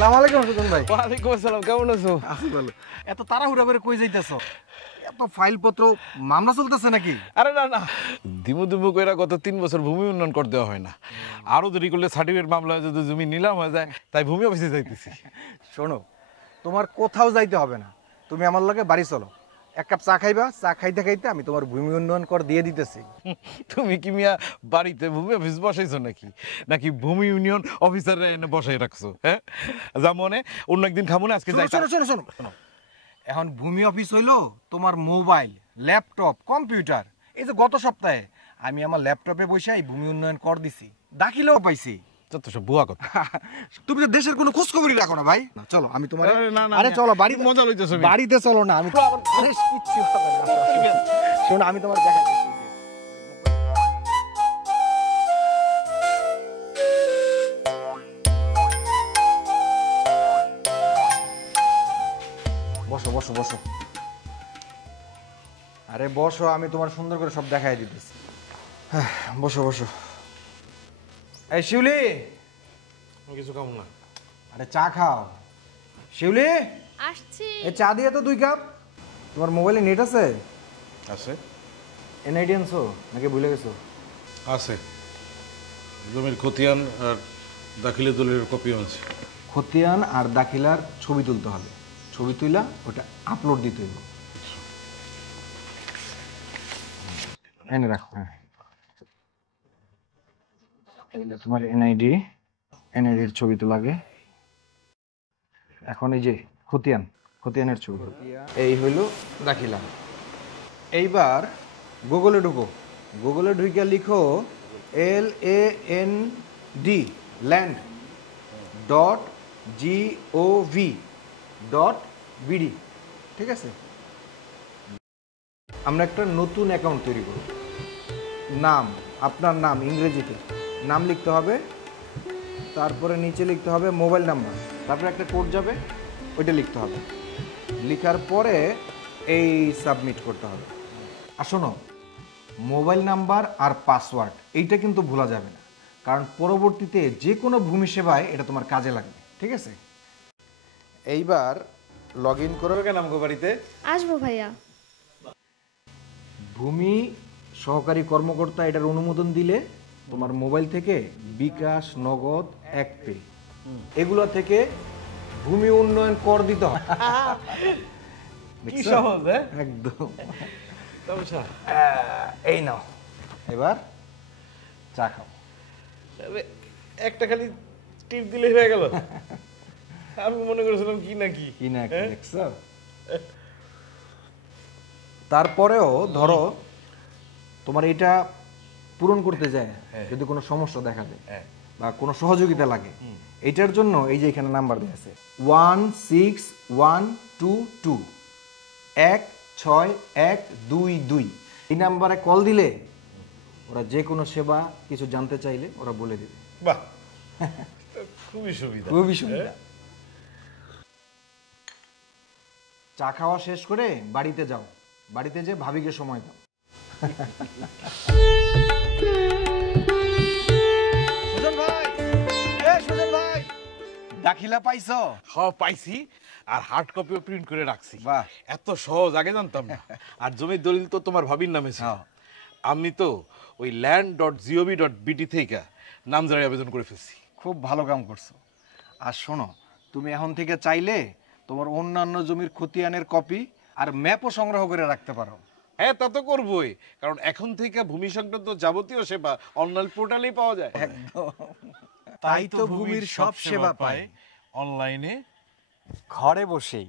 আসসালামু আলাইকুম সুজন ভাই। ওয়ালাইকুম আসসালাম, কেমন আছো? আছি ভালো। এত তাড়াহুড়া করে কই যাইতেছো? এত ফাইলপত্র মামলা চলতেছে নাকি? আরে না না, দিমু দিমু কইরা গত 3 বছর ভূমি উন্নয়ন করে দেওয়া হয় না। আরো দেরি করলে সার্টিফিকেট মামলা যদি জমি নিলাম হয়ে যায়, তাই ভূমি অফিসে যাইতেছি। শোনো, তোমার কোথাও যাইতে হবে না, তুমি আমার লগে বাড়ি চলো। এক কাপ চা খাইবা, চা খাইতে খাইতে আমি তোমার ভূমি উন্নয়ন কর দিয়ে দিতেছি। তুমি কি মিয়া বাড়িতে ভূমি অফিস বসাইছো নাকি, নাকি ভূমি ইউনিয়ন অফিসাররা এনে বসাই রাখছো? হ্যাঁ, যা মনে অন্য একদিন খাবো না, আজকে যাই। শোনো শোনো শোনো শোনো, এখন ভূমি অফিস হইলো তোমার মোবাইল, ল্যাপটপ, কম্পিউটার। এই যে গত সপ্তাহে আমি আমার ল্যাপটপে বসে এই ভূমি উন্নয়ন কর দিছি, দাখিলেও পাইছি। যত সব বুয়া কথা। তুমি তো দেশের কোনো খোঁজ খবরই রাখো না ভাই। না, চলো আমি তোমার আরে না, না, আরে না। চলো বাড়ি মজা লইতেছো। বাড়িতে চলো না, আমি আরে কিচ্ছু হবে না। শোনো আমি তোমার দেখা দিচ্ছি। বসো বসো বসো, আরে বসো, আমি তোমার সুন্দর করে সব দেখাই দিতেছি। হ্যাঁ, বসো বসো। এই শিউলি, কিছু খাবো না। আরে চা খাও। শিউলি, আসছি। এই চা দিয়ে তো 2 কাপ। তোমার মোবাইলে নেট আছে? আছে এনআইডি আনছো নাকি ভুলে গেছো? আছে, জমির খতিয়ান আর দাখিলে দলিলের কপি আছে। খতিয়ান আর দাখিলার ছবি তুলতে হবে, ছবি তুইলা ওটা আপলোড দিতে হইব। এনে রাখো। হ্যাঁ, এইটা তোমার এনআইডি, এনআইডির ছবি তো লাগে। এখন এই যে খতিয়ান, খতিয়ানের ছবি, এই হইলো দাখিলা। এইবার গুগলে ঢুকো, গুগলে ঢুকে লিখো LAND ল্যান্ড .gov.bd, ঠিক আছে? আমরা একটা নতুন অ্যাকাউন্ট তৈরি করব। নাম, আপনার নাম ইংরেজিতে নাম লিখতে হবে, তারপরে নিচে লিখতে হবে মোবাইল নাম্বার, তারপরে একটা কোড যাবে, ওইটা লিখতে হবে। লিখার পরে এই সাবমিট করতে হবে। আর শোনো, মোবাইল নাম্বার আর পাসওয়ার্ড এইটা কিন্তু ভোলা যাবে না, কারণ পরবর্তীতে যে কোনো ভূমি সেবায় এটা তোমার কাজে লাগবে, ঠিক আছে? এইবার লগ ইন করবে কেন আমগো বাড়িতে? আসবো ভাইয়া। ভূমি সহকারী কর্মকর্তা এটার অনুমোদন দিলে তোমার মোবাইল থেকে বিকাশ, নগদ, এক পে এগুলো থেকে ভূমি উন্নয়ন কর দিতে হয়। কি সহজ, হ্যাঁ? একদম। সমস্যা এই নাও, এবার চা খাও। একটা খালি টিপ দিলে হয়ে গেল। আমি মনে করেছিলাম কি নাকি কি না কি দেখছো? তারপরেও ধরো তোমার এটা পূরণ করতে যায় যদি কোনো সমস্যা দেখা যায় বা কোনো সহযোগিতা লাগে, এটার জন্য এই যে এখানে নাম্বার দেওয়া আছে 16122 16122। এই নাম্বারে কল দিলে ওরা যে কোনো সেবা কিছু জানতে চাইলে ওরা বলে দেবে। বাহ, খুবই সুবিধা, খুবই সুবিধা। চা খাওয়া শেষ করে বাড়িতে যাও, বাড়িতে যে ভাবিকে সময় দাও। সুজন ভাই, সুজন ভাই, দাখিলা পাইছো? হ্যাঁ পাইছি, আর হার্ড কপিও প্রিন্ট করে রাখছি। বাহ, এত সহজ আগে জানতাম না। আর জমির দলিল তো তোমার ভাবির নামে ছিল। আমি তো ওই land.gov.bd থেকে নামজারি আবেদন করে ফেলছি। খুব ভালো কাম করছো। আর শোনো, তুমি এখন থেকে চাইলে তোমার অন্যান্য জমির খতিয়ানের কপি আর ম্যাপও সংগ্রহ করে রাখতে পারো। হ্যাঁ, তা তো করবোই, কারণ এখন থেকে ভূমি সংক্রান্ত যাবতীয় সেবা অনলাইন পোর্টালেই পাওয়া যায়। একদম, তাই তো ভূমির সব সেবা পায় অনলাইনে, ঘরে বসেই।